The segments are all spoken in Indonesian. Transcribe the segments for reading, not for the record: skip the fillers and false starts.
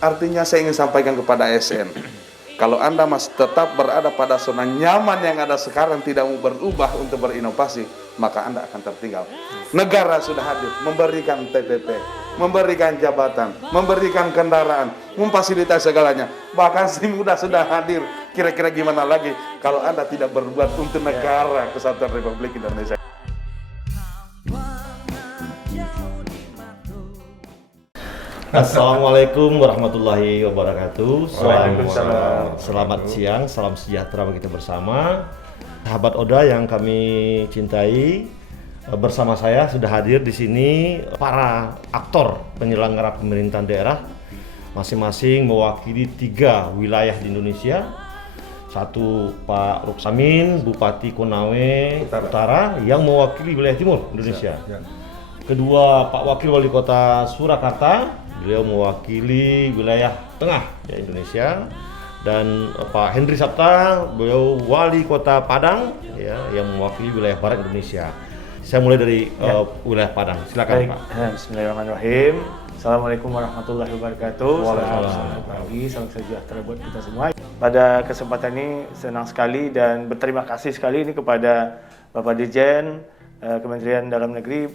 artinya saya ingin sampaikan kepada ASN, kalau Anda masih tetap berada pada zona nyaman yang ada sekarang, tidak mau berubah untuk berinovasi, maka Anda akan tertinggal. Negara sudah hadir, memberikan TPP, memberikan jabatan, memberikan kendaraan, memfasilitasi segalanya. Bahkan SIMUDA sudah hadir. Kira-kira gimana lagi kalau Anda tidak berbuat untuk negara Kesatuan Republik Indonesia? Assalamualaikum warahmatullahi wabarakatuh. Waalaikumsalam. Selamat siang, salam sejahtera bagi kita bersama. Sahabat Oda yang kami cintai, bersama saya sudah hadir di sini para aktor penyelenggara pemerintahan daerah, masing-masing mewakili 3 wilayah di Indonesia. Satu Pak Ruksamin, Bupati Konawe Utara yang mewakili wilayah timur Indonesia. Kedua Pak Wakil Wali Kota Surakarta, beliau mewakili wilayah tengah ya, Indonesia. Dan Pak Hendri Sapta, beliau Wali Kota Padang ya, yang mewakili wilayah barat Indonesia. Saya mulai dari wilayah Padang. Silakan Baik. Pak. Bismillahirrahmanirrahim. Assalamualaikum warahmatullahi wabarakatuh. Waalaikumsalam. Selamat pagi, salam sejahtera buat kita semua. Pada kesempatan ini senang sekali dan berterima kasih sekali ini kepada Bapak Dirjen Kementerian Dalam Negeri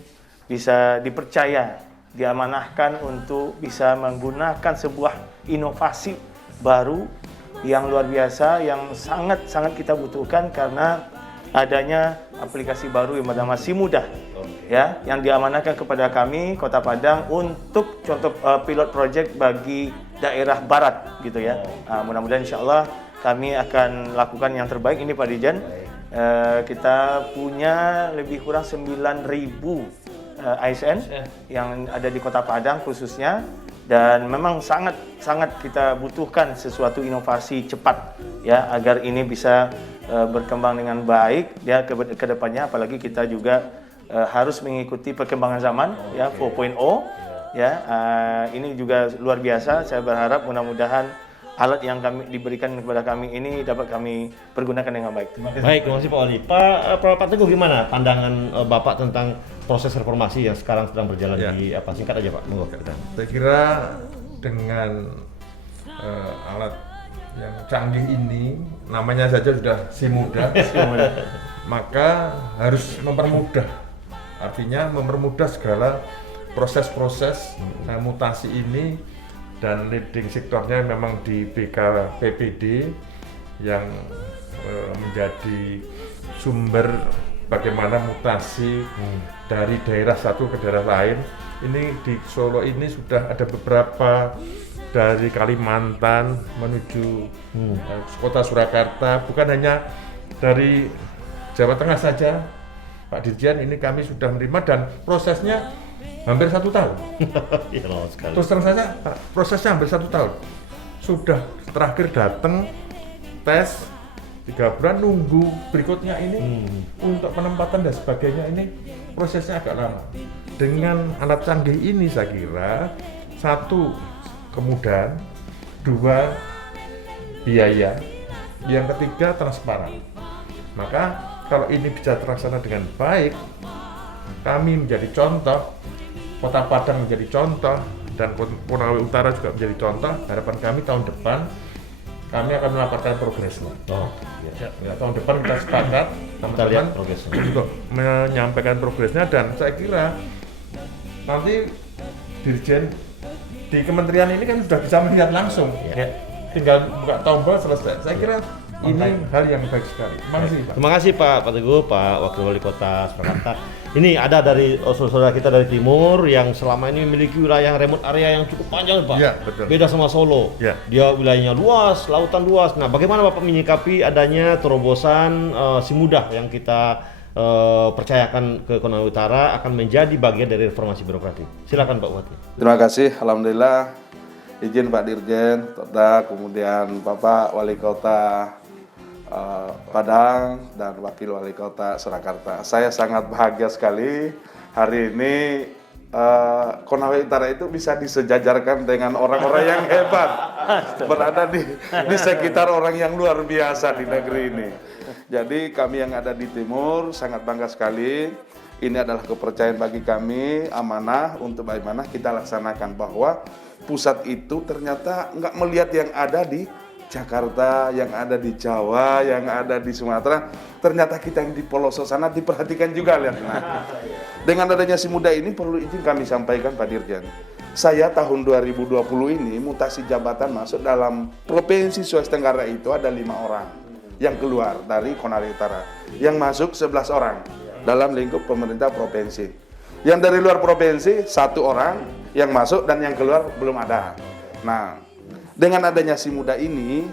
bisa dipercaya, diamanahkan untuk bisa menggunakan sebuah inovasi baru yang luar biasa, yang sangat-sangat kita butuhkan karena adanya aplikasi baru yang bernama SIMUDA, ya, yang diamanahkan kepada kami Kota Padang untuk contoh pilot project bagi daerah barat, gitu ya. Mudah-mudahan insya Allah kami akan lakukan yang terbaik ini Pak Dirjen. Kita punya lebih kurang 9.000 ASN yang ada di Kota Padang khususnya, dan memang sangat kita butuhkan sesuatu inovasi cepat ya agar ini bisa berkembang dengan baik ya ke depannya, apalagi kita juga harus mengikuti perkembangan zaman ya 4.0 ya. Ini juga luar biasa. Saya berharap mudah-mudahan alat yang kami diberikan kepada kami ini dapat kami pergunakan dengan baik. Baik, terima kasih Pak Wali. Pak Teguh, gimana pandangan Bapak tentang proses reformasi yang sekarang sedang berjalan di apa? Singkat aja Pak. Monggo kita. Saya kira dengan alat yang canggih ini, namanya saja sudah SIMUDA, maka harus mempermudah. Artinya mempermudah segala proses-proses mutasi ini, dan leading sektornya memang di BKPPD yang menjadi sumber bagaimana mutasi dari daerah satu ke daerah lain. Ini di Solo ini sudah ada beberapa dari Kalimantan menuju kota Surakarta, bukan hanya dari Jawa Tengah saja. Pak Dirjen, ini kami sudah menerima dan prosesnya hampir 1 tahun. Ya, lama sekali. Terus terang saja, prosesnya hampir 1 tahun. Sudah terakhir datang tes 3 bulan, nunggu berikutnya ini untuk penempatan dan sebagainya, ini prosesnya agak lama. Dengan alat canggih ini saya kira 1 kemudahan, 2 biaya, yang ketiga transparan. Maka kalau ini bisa terlaksana dengan baik, kami menjadi contoh, Kota Padang menjadi contoh, dan Konawe Utara juga menjadi contoh. Harapan kami tahun depan kami akan melaporkan progresnya. Tahun depan kita sepakat teman-teman untuk menyampaikan progresnya, dan saya kira nanti Dirjen di kementerian ini kan sudah bisa melihat langsung, tinggal buka tombol selesai. Saya kira ini hal yang baik sekali. Terima kasih Pak Teguh, Pak Wakil Wali Kota Surakarta. Ini ada dari saudara kita dari timur yang selama ini memiliki wilayah remote area yang cukup panjang Pak. Ya, betul. Beda sama Solo. Ya. Dia wilayahnya luas, lautan luas. Nah, bagaimana Bapak menyikapi adanya terobosan SIMUDA yang kita percayakan ke Konawe Utara akan menjadi bagian dari reformasi birokrasi? Silakan Pak Bupati. Terima kasih. Alhamdulillah, izin Pak Dirjen, kemudian Bapak Wali Kota Padang dan Wakil Wali Kota Surakarta. Saya sangat bahagia sekali hari ini Konawe Utara itu bisa disejajarkan dengan orang-orang yang hebat, berada di sekitar orang yang luar biasa di negeri ini. Jadi kami yang ada di timur sangat bangga sekali. ini adalah kepercayaan bagi kami, amanah untuk bagaimana kita laksanakan, bahwa pusat itu ternyata nggak melihat yang ada di Jakarta, yang ada di Jawa, yang ada di Sumatera. Ternyata kita yang di pelosok sana diperhatikan juga, lihat. Nah, dengan adanya Si Muda ini perlu izin kami sampaikan Pak Dirjen. Saya tahun 2020 ini mutasi jabatan masuk dalam Provinsi Sulawesi Tenggara itu ada 5 orang yang keluar dari Konawe Utara. Yang masuk 11 orang dalam lingkup pemerintah provinsi. Yang dari luar provinsi 1 orang yang masuk dan yang keluar belum ada. Nah, dengan adanya Si Muda ini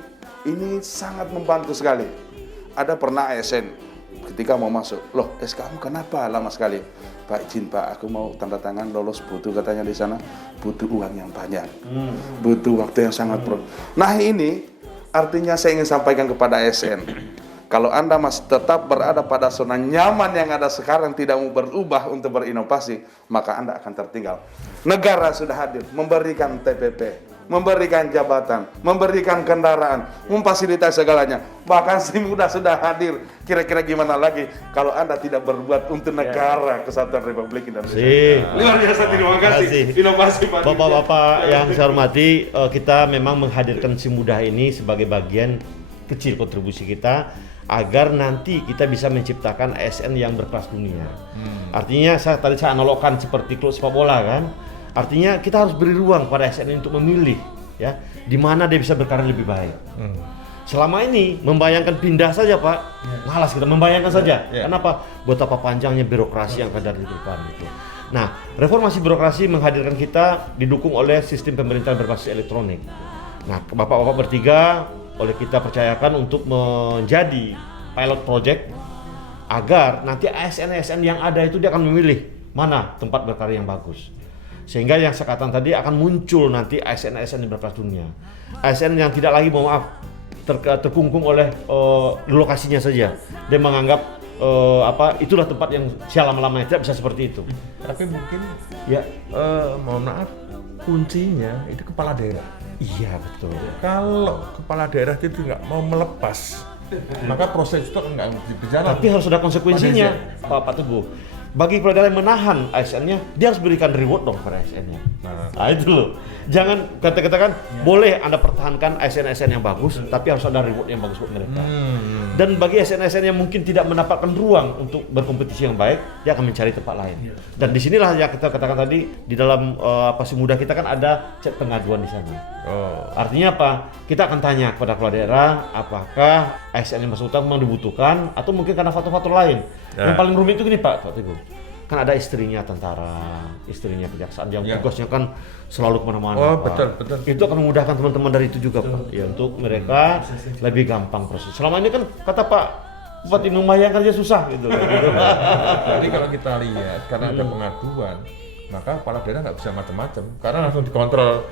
sangat membantu sekali. Ada pernah ASN ketika mau masuk, loh kamu kenapa lama sekali? Pak izin Pak, aku mau tanda tangan lolos, butuh katanya di sana, butuh uang yang banyak, butuh waktu yang sangat Nah ini artinya saya ingin sampaikan kepada ASN, kalau Anda masih tetap berada pada zona nyaman yang ada sekarang, tidak mau berubah untuk berinovasi, maka Anda akan tertinggal. Negara sudah hadir, memberikan TPP, memberikan jabatan, memberikan kendaraan, memfasilitasi segalanya. Bahkan Si Muda sudah hadir. Kira-kira gimana lagi kalau Anda tidak berbuat untuk negara Kesatuan Republik Indonesia? Luar biasa, terima kasih. Inovasi Pak. Bapak-bapak yang saya hormati, kita memang menghadirkan Si Muda ini sebagai bagian kecil kontribusi kita agar nanti kita bisa menciptakan ASN yang berkelas dunia. Artinya saya analogkan seperti klub sepak bola kan. Artinya kita harus beri ruang pada ASN ini untuk memilih ya di mana dia bisa berkarir lebih baik. Selama ini membayangkan pindah saja Pak, malas kita membayangkan saja. Kenapa? Betapa panjangnya birokrasi yang ada di depan itu. Nah, reformasi birokrasi menghadirkan kita didukung oleh sistem pemerintahan berbasis elektronik. Nah, bapak-bapak bertiga oleh kita percayakan untuk menjadi pilot project agar nanti ASN-ASN yang ada itu dia akan memilih mana tempat berkarya yang bagus. Sehingga yang saya katakan tadi akan muncul nanti ASN-ASN yang berkelas dunia. ASN yang tidak lagi terkungkung oleh lokasinya saja. Dia menganggap itulah tempat yang selama-lamanya, tidak bisa seperti itu. Tapi mungkin Ya, mohon maaf, kuncinya itu kepala daerah. iya betul. Kalau kepala daerah itu nggak mau melepas, maka proses itu nggak berjalan. Tapi harus ada konsekuensinya, Pak Teguh. Bagi kepala daerah yang menahan ASN-nya, dia harus berikan reward dong pada ASN-nya. Nah itu loh. Jangan katakan boleh Anda pertahankan ASN-ASN yang bagus, tapi harus ada reward yang bagus buat mereka. Dan bagi ASN-ASN yang mungkin tidak mendapatkan ruang untuk berkompetisi yang baik, dia akan mencari tempat lain. Dan disinilah yang kita katakan tadi, di dalam Si Muda kita kan ada chat pengaduan di sana. Artinya apa? Kita akan tanya kepada kepala daerah, apakah ASN yang bersangkutan memang dibutuhkan, atau mungkin karena faktor-faktor lain. Yang paling rumit itu gini Pak Teguh, kan ada istrinya tentara, istrinya kejaksaan yang tugasnya kan selalu kemana-mana. Betul. Itu akan memudahkan teman-teman dari itu juga Pak, ya untuk mereka lebih gampang proses. Selama ini kan kata Pak Bupati membayangkan aja susah gitu. Jadi kalau kita lihat karena ada pengaduan, maka kepala daerah nggak bisa macam-macam karena langsung dikontrol.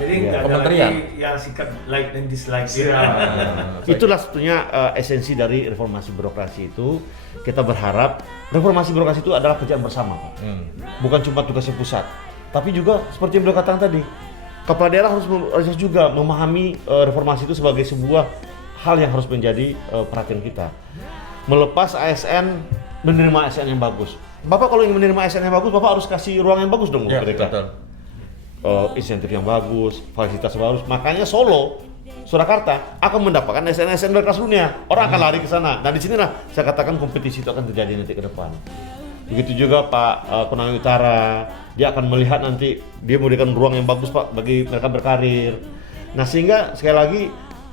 Jadi nggak ada Kementerian. lagi yang sikap like dan dislike. Itulah sebetulnya esensi dari reformasi birokrasi itu. Kita berharap reformasi birokrasi itu adalah kerjaan bersama Pak. Bukan cuma tugasnya pusat, tapi juga seperti yang beliau katakan tadi, kepala daerah harus juga memahami reformasi itu sebagai sebuah hal yang harus menjadi perhatian kita. Melepas ASN, menerima ASN yang bagus. Bapak kalau ingin menerima ASN yang bagus, Bapak harus kasih ruang yang bagus dong buat mereka. Betul. Insentif yang bagus, fasilitas yang bagus. Makanya Surakarta akan mendapatkan ASN berkelas dunia. Orang akan lari ke sana. Nah, di sinilah saya katakan kompetisi itu akan terjadi nanti ke depan. Begitu juga Pak Konawe Utara, dia akan melihat nanti dia memberikan ruang yang bagus Pak bagi mereka berkarir. Nah, sehingga sekali lagi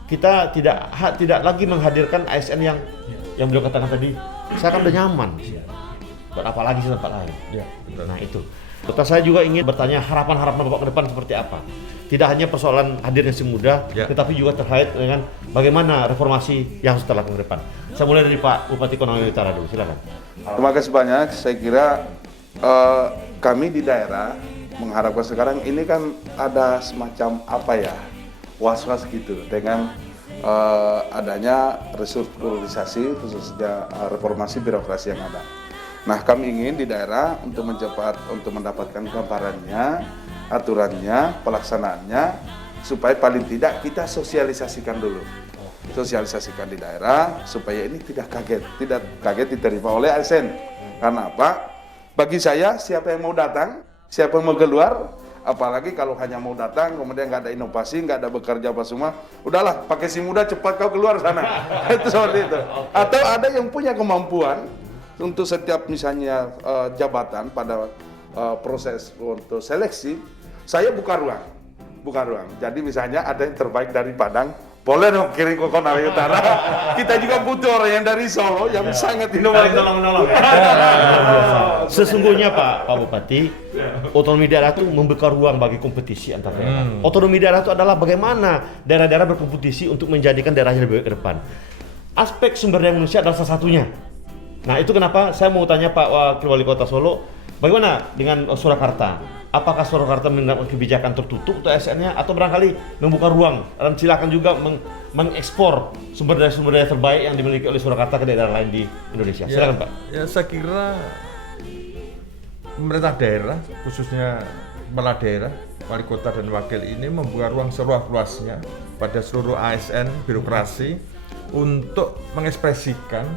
kita tidak lagi menghadirkan ASN yang beliau katakan tadi, saya kan udah nyaman. Buat apa lagi tempat lain? Nah itu. Serta saya juga ingin bertanya harapan-harapan Bapak ke depan seperti apa. Tidak hanya persoalan hadirnya Si Muda, tetapi juga terkait dengan bagaimana reformasi yang harus kita lakukan ke depan. Saya mulai dari Pak Bupati Konawe Utara dulu, silakan. Terima kasih banyak. Saya kira kami di daerah mengharapkan sekarang ini kan ada semacam was-was gitu dengan adanya restrukturisasi khususnya reformasi birokrasi yang ada. Nah, kami ingin di daerah untuk mendapatkan gambarannya, aturannya, pelaksanaannya, supaya paling tidak kita sosialisasikan dulu. Sosialisasikan di daerah supaya ini tidak kaget diterima oleh ASN. Karena apa? Bagi saya, siapa yang mau datang, siapa yang mau keluar, apalagi kalau hanya mau datang, kemudian nggak ada inovasi, nggak ada bekerja apa semua, udahlah, pakai si muda cepat kau keluar sana. Itu seperti itu. Atau ada yang punya kemampuan untuk setiap misalnya jabatan pada proses untuk seleksi, saya buka ruang. Jadi misalnya ada yang terbaik dari Padang, boleh dong kirim ke Konawe Utara. Kita juga butuh orang yang dari Solo yang sangat inovatif. Sesungguhnya Pak Bupati, otonomi daerah itu membuka ruang bagi kompetisi antar daerah. Otonomi daerah itu adalah bagaimana daerah-daerah berkompetisi untuk menjadikan daerahnya lebih baik ke depan. Aspek sumber daya manusia adalah salah satunya. Nah itu kenapa saya mau tanya Pak Wakil Wali Kota Solo, bagaimana dengan Surakarta? Apakah Surakarta menerapkan kebijakan tertutup untuk ASN-nya atau barangkali membuka ruang dan silakan juga mengekspor sumber daya terbaik yang dimiliki oleh Surakarta ke daerah lain di Indonesia? Silakan Pak. Ya saya kira pemerintah daerah, khususnya kepala daerah, wali kota dan wakil ini membuka ruang seluas-luasnya pada seluruh ASN birokrasi untuk mengekspresikan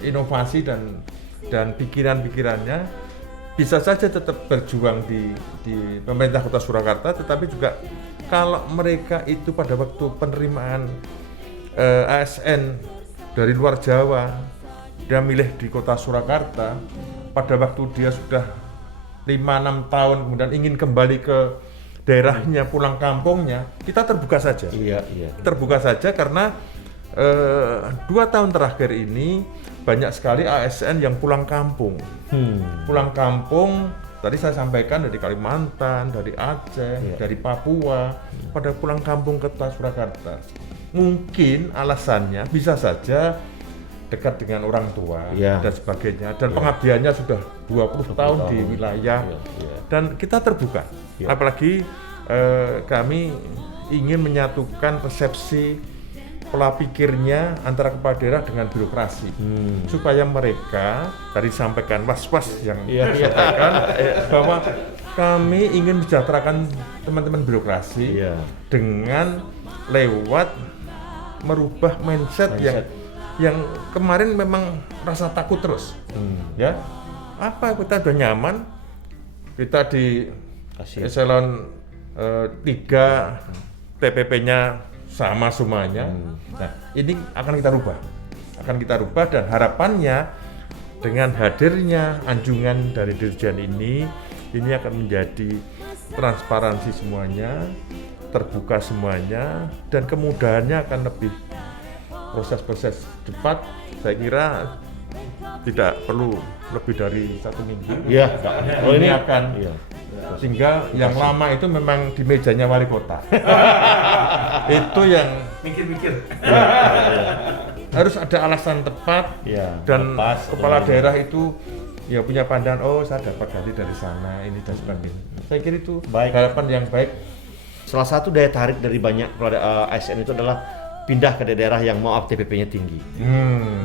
inovasi dan pikiran-pikirannya. Bisa saja tetap berjuang di pemerintah kota Surakarta, tetapi juga kalau mereka itu pada waktu penerimaan ASN dari luar Jawa, dia milih di kota Surakarta, pada waktu dia sudah 5-6 tahun kemudian ingin kembali ke daerahnya, pulang kampungnya, kita terbuka saja. Iya. Terbuka saja karena 2 tahun terakhir ini banyak sekali ASN yang pulang kampung. Pulang kampung, tadi saya sampaikan dari Kalimantan, dari Aceh, dari Papua, pada pulang kampung ke kota Surakarta. Mungkin alasannya bisa saja dekat dengan orang tua dan sebagainya, dan pengabdiannya sudah 20 tahun di wilayah, dan kita terbuka. Apalagi kami ingin menyatukan persepsi pola pikirnya antara kepala daerah dengan birokrasi, supaya mereka tadi sampaikan was-was yang disampaikan bahwa kami ingin mensejahterakan teman-teman birokrasi dengan lewat merubah mindset yang kemarin memang rasa takut terus. Ya, apa kita udah nyaman, kita di eselon 3 TPP-nya sama semuanya. Nah, ini akan kita rubah dan harapannya dengan hadirnya anjungan dari Dirjen ini akan menjadi transparansi semuanya, terbuka semuanya, dan kemudahannya akan lebih proses-proses cepat. Saya kira tidak perlu lebih dari 1 minggu. Ini akan sehingga yang lama itu memang di mejanya wali kota. Itu yang mikir-mikir. Harus ada alasan tepat dan kepala daerah itu punya pandangan, oh saya dapat ganti dari sana, ini dan sebagainya. Saya kira itu harapan yang baik. Salah satu daya tarik dari banyak ASN itu adalah pindah ke daerah yang TPP-nya tinggi.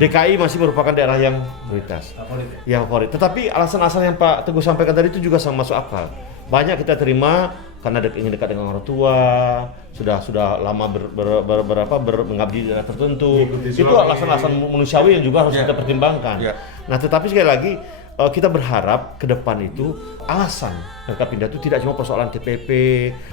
DKI masih merupakan daerah yang prioritas, yang favorit. Tetapi alasan-alasan yang Pak Teguh sampaikan tadi itu juga sangat masuk akal. Banyak kita terima karena ingin dekat dengan orang tua, sudah lama mengabdi di daerah tertentu. Itu alasan-alasan manusiawi yang juga harus kita pertimbangkan. Nah, tetapi sekali lagi kita berharap ke depan itu alasan mereka pindah itu tidak cuma persoalan TPP,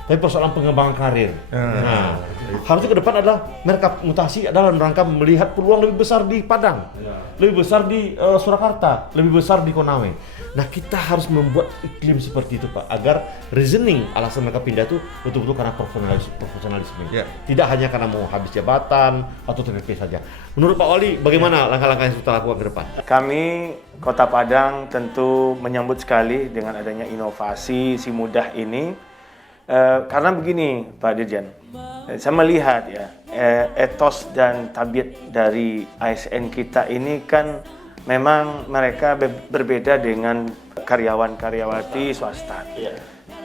tapi persoalan pengembangan karir. Nah, harusnya ke depan adalah mereka mutasi adalah rangka melihat peluang lebih besar di Padang, lebih besar di Surakarta, lebih besar di Konawe. Nah, kita harus membuat iklim seperti itu Pak, agar reasoning alasan mereka pindah itu betul-betul karena profesionalisme. Tidak hanya karena mau habis jabatan atau TPP saja. Menurut Pak Wali, bagaimana langkah-langkah yang kita lakukan ke depan? Kami Kota Padang tentu menyambut sekali dengan adanya inovasi si mudah ini, karena begini Pak Dirjen, saya melihat etos dan tabiat dari ASN kita ini kan memang mereka berbeda dengan karyawan-karyawati swasta.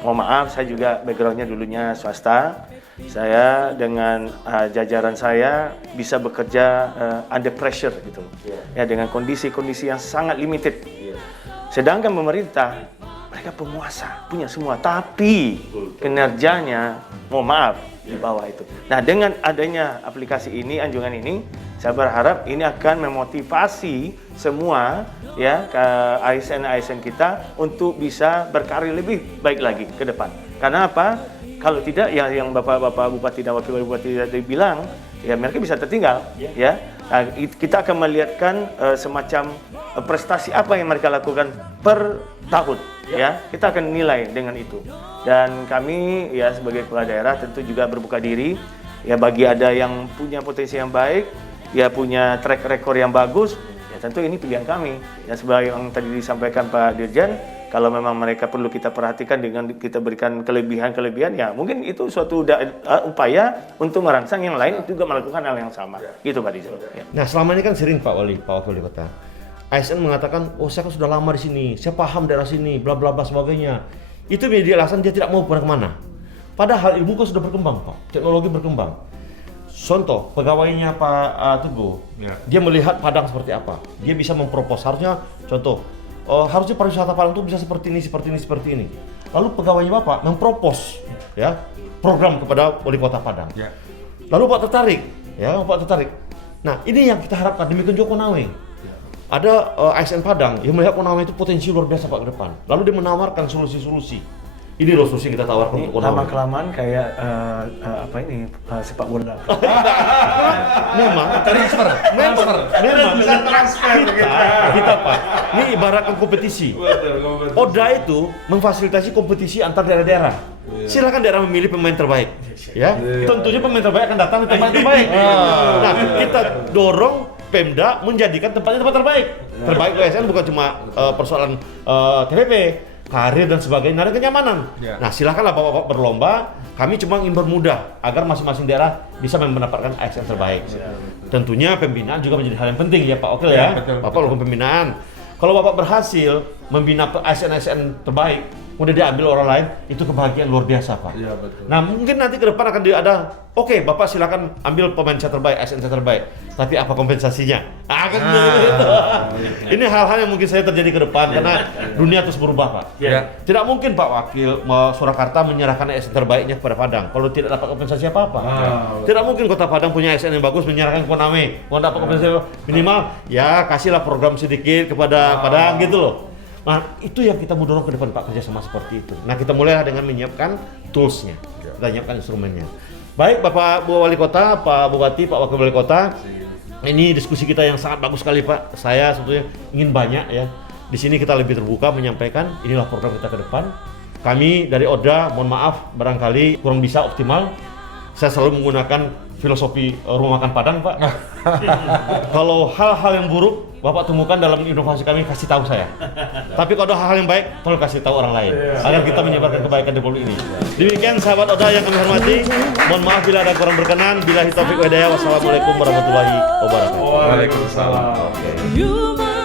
Mohon maaf, saya juga backgroundnya dulunya swasta. Saya dengan jajaran saya bisa bekerja under pressure gitu, dengan kondisi-kondisi yang sangat limited. Sedangkan pemerintah, mereka mereka penguasa, punya semua, tapi kinerjanya, mohon maaf, di bawah itu. Nah, dengan adanya aplikasi ini, anjungan ini, saya berharap ini akan memotivasi semua ya ke ASN kita untuk bisa berkarir lebih baik lagi ke depan. Karena apa? Kalau tidak, yang Bapak Bupati dan Wakil Bupati tadi bilang, ya mereka bisa tertinggal, ya. Nah, kita akan melihatkan semacam prestasi apa yang mereka lakukan per tahun, ya. Kita akan nilai dengan itu. Dan kami ya sebagai kepala daerah tentu juga berbuka diri, ya bagi ada yang punya potensi yang baik, ya punya track record yang bagus, ya tentu ini pilihan kami. Ya sebagai yang tadi disampaikan Pak Dirjen, kalau memang mereka perlu kita perhatikan dengan kita berikan kelebihan-kelebihan, ya mungkin itu suatu upaya untuk merangsang yang lain juga melakukan hal yang sama. Gitu Pak Dirjen. Ya. Nah, selama ini kan sering Pak Wakil Wali Kota, ASN mengatakan, oh saya kan sudah lama di sini, saya paham daerah sini, bla bla bla sebagainya. Itu menjadi alasan dia tidak mau kemana-mana. Padahal ilmu kan sudah berkembang Pak, teknologi berkembang. Contoh, pegawainya Pak Teguh, dia melihat Padang seperti apa, dia bisa mempropos, harusnya contoh, harusnya pariwisata Padang itu bisa seperti ini, seperti ini, seperti ini. Lalu pegawainya Bapak mempropos ya program kepada Wali Kota Padang. Ya. Lalu Pak tertarik, ya Pak tertarik. Nah ini yang kita harapkan demikian juga Konawe. Ada ASN Padang yang melihat Konawe itu potensi luar biasa Pak ke depan. Lalu dia menawarkan solusi-solusi. Ini loh solusi kita tawarkan untuk Konawe. Lama-kelamaan kayak apa ini sepak bola. Memang transfer. Kita Pak. Ini ibaratkan kompetisi. Oda itu memfasilitasi kompetisi antar daerah-daerah. Silakan daerah memilih pemain terbaik. Ya. Tentunya pemain terbaik akan datang di tempat terbaik. Nah, kita dorong Pemda menjadikan tempatnya tempat terbaik. Terbaik ASN bukan cuma persoalan TPP, karir dan sebagainya, ada kenyamanan. Nah, silakanlah Bapak-bapak berlomba. Kami cuma ingin bermudah agar masing-masing daerah bisa mendapatkan ASN terbaik. Tentunya pembinaan juga menjadi hal yang penting ya Pak Wakil ya. Betul, Bapak lakukan pembinaan. Kalau Bapak berhasil membina ASN terbaik, kemudian diambil orang lain, itu kebahagiaan luar biasa Pak. Iya betul. Nah mungkin nanti ke depan akan ada, oke, Bapak silakan ambil pemain saya terbaik, ASN saya terbaik, tapi apa kompensasinya? Gitu. Ini hal-hal yang mungkin saya terjadi ke depan karena dunia terus berubah Pak. Tidak mungkin Pak Wakil Surakarta menyerahkan ASN terbaiknya kepada Padang kalau tidak dapat kompensasi apa-apa. Tidak mungkin Kota Padang punya ASN yang bagus menyerahkan ke Konawe, kalau dapat kompensasi minimal ya kasihlah program sedikit kepada Padang gitu loh. Nah itu yang kita mau dorong ke depan Pak, kerjasama seperti itu. Nah kita mulailah dengan menyiapkan toolsnya, kita menyiapkan instrumennya. Baik Bapak Bu Wali Kota, Pak Bupati, Pak Wakil Wali Kota, ini diskusi kita yang sangat bagus sekali Pak. Saya sebetulnya ingin banyak ya. Di sini kita lebih terbuka menyampaikan inilah program kita ke depan. Kami dari Oda, mohon maaf barangkali kurang bisa optimal. Saya selalu menggunakan filosofi rumah makan Padang Pak. Kalau hal-hal yang buruk Bapak temukan dalam inovasi kami, kasih tahu saya. Tapi kalau ada hal-hal yang baik, tolong kasih tahu orang lain agar kita menyebarkan kebaikan di Republik ini. Demikian sahabat Oda yang kami hormati. Mohon maaf bila ada kurang berkenan. Billahi taufiq wa hidayah. Wassalamualaikum warahmatullahi wabarakatuh. Waalaikumsalam.